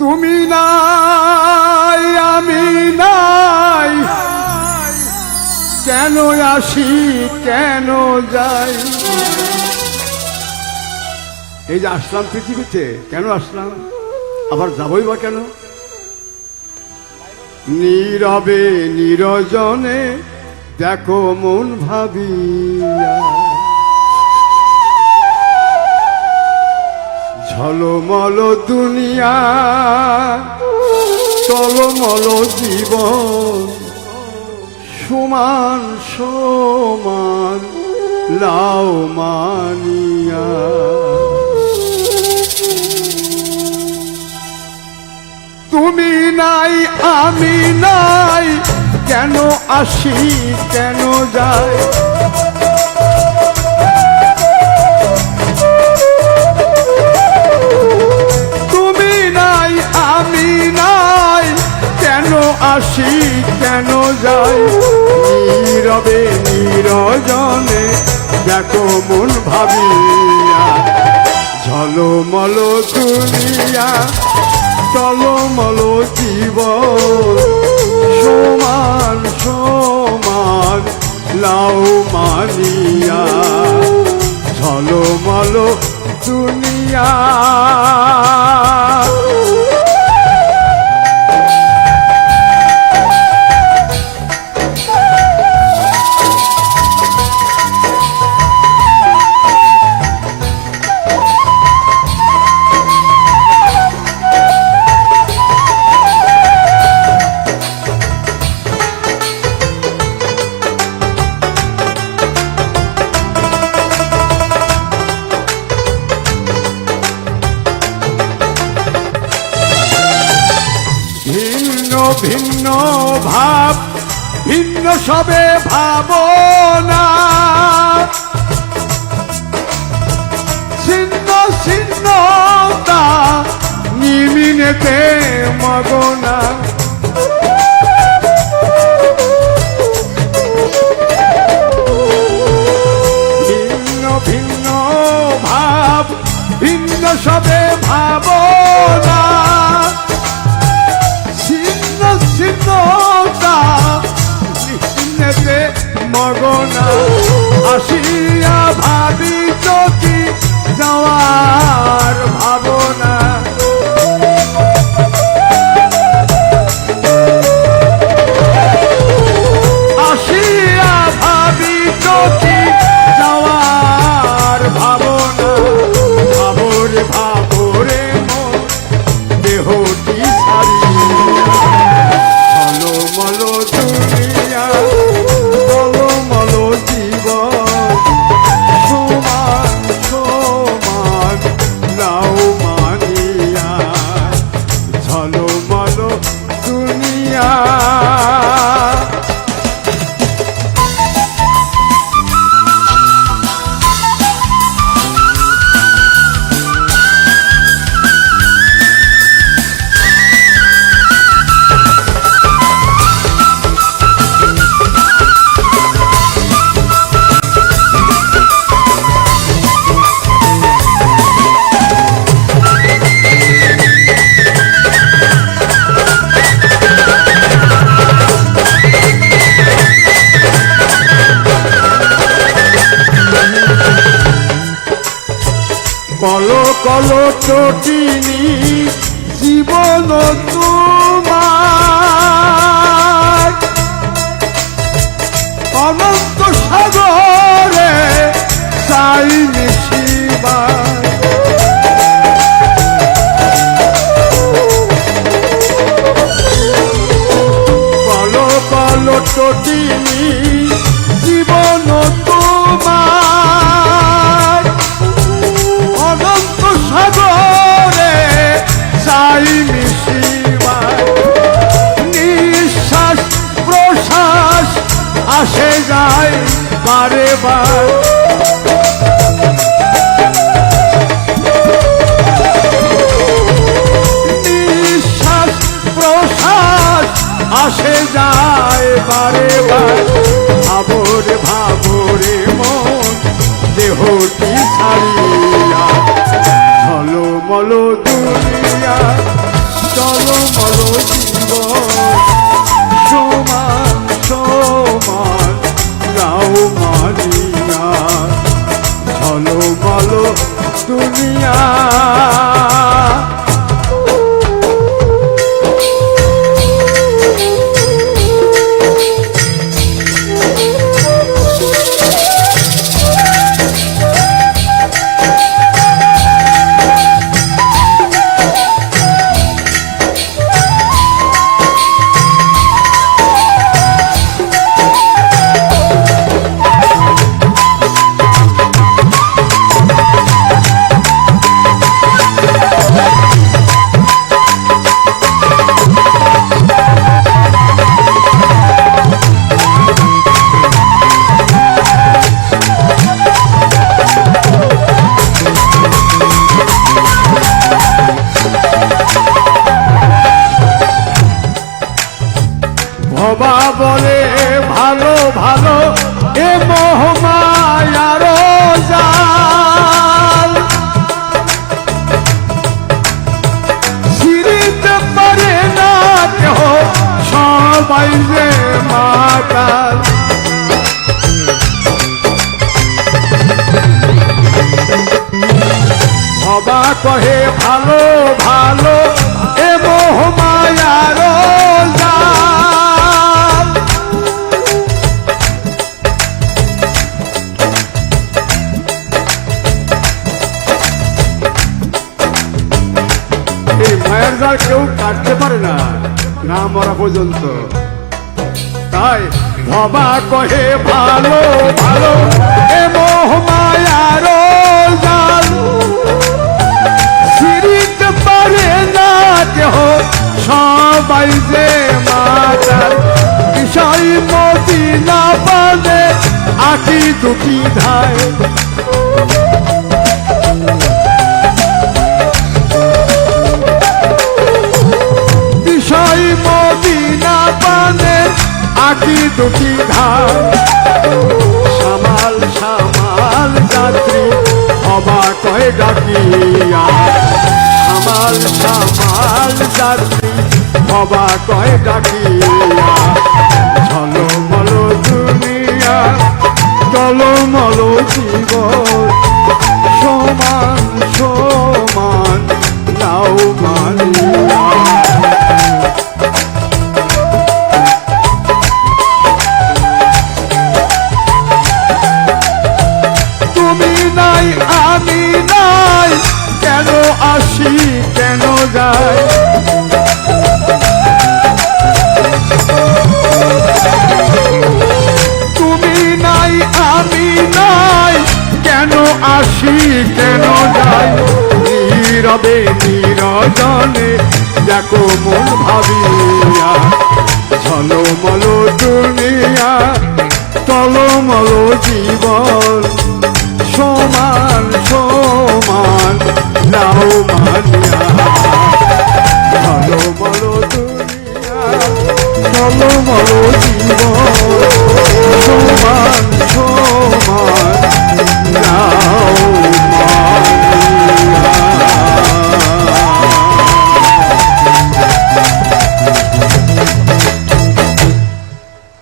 তুমি নাই আমি নাই, কেন আসি কেন যাই। এই যে আসলাম পৃথিবীতে, কেন আসলাম, আবার যাবই বা কেন? নীরবে নিরজনে দেখো মন ভাবিয়া, ঝলমল দুনিয়া টলমল জীবন, সমান সমান লাও মানিয়া। তুমি নাই আমি নাই, কেন আসি কেন যাই। তুমি নাই আমি নাই, কেন আসি কেন যাই। নীরবে নিরজনে দেখো মন ভাবিয়া, ঝলমল দুনিয়া টলমল জীবন, সমান সমান লাও মানিয়া, ঝলমল দুনিয়া। ভিন্ন ভাব ভিন্ন সবে ভাবনা, ছিন্ন ছিন্নতা নিমিনেতে মগনা। ভিন্ন ভিন্ন ভাব ভিন্ন সবে ভাবনা, মগনা। আসিয়া ভাবি চকি যাওয়ার ভাবনা, আসিয়া ভাবি চকি যাওয়ার ভাবনা। ভাবরে ভাবরে মন দেহটি ছাড়িয়া, ঝলমল দুনিয়া টলমল জীবন, সমান সমান লাও মানিয়া, ঝলমল দুনিয়া। কলো কলো চটিনি জীবন তোমার, অনন্ত সাগরে চাই মিশিবার। কলো কলো চটিনি জীবন তোমার, অনন্ত সাগরে চাই মিশি ভবা বলে ভালো ভালো এ মোহমায়ার জাল ছিঁড়িতে পারে না কেহ সবাই যে মাতাল ভবা কহে ভালো ভালো এ মোহমায়ার জাল এই মায়ের জাল কেউ কাটতে পারে না না মরা পর্যন্ত তাই ভবা কহে ভালো ভালো এ মোহমায়ার জাল ছিঁড়িতে পারে না কেহ সবাই যে মাতাল বিষয় মদিনা পানে আঁকি দুটি ধায় বিষয় মদিনা পানে আঁকি দুটি ধায় সামাল সামাল যাত্রী হবা কয় ডাকিয়া সামাল সামাল যাত্রী হবা কয় ডাকিয়া ঝলমল দুনিয়া টলমল জীবন সমান সমান নাও মানিয়া তুমি নাই আমি নাই কেন আসি কেন যাই তুমি নাই আমি নাই কেন আসি কেন যাই নীরবে নিরজনে দেখো মন ভাবিয়া ঝলমল দুনিয়া টলমল জীবন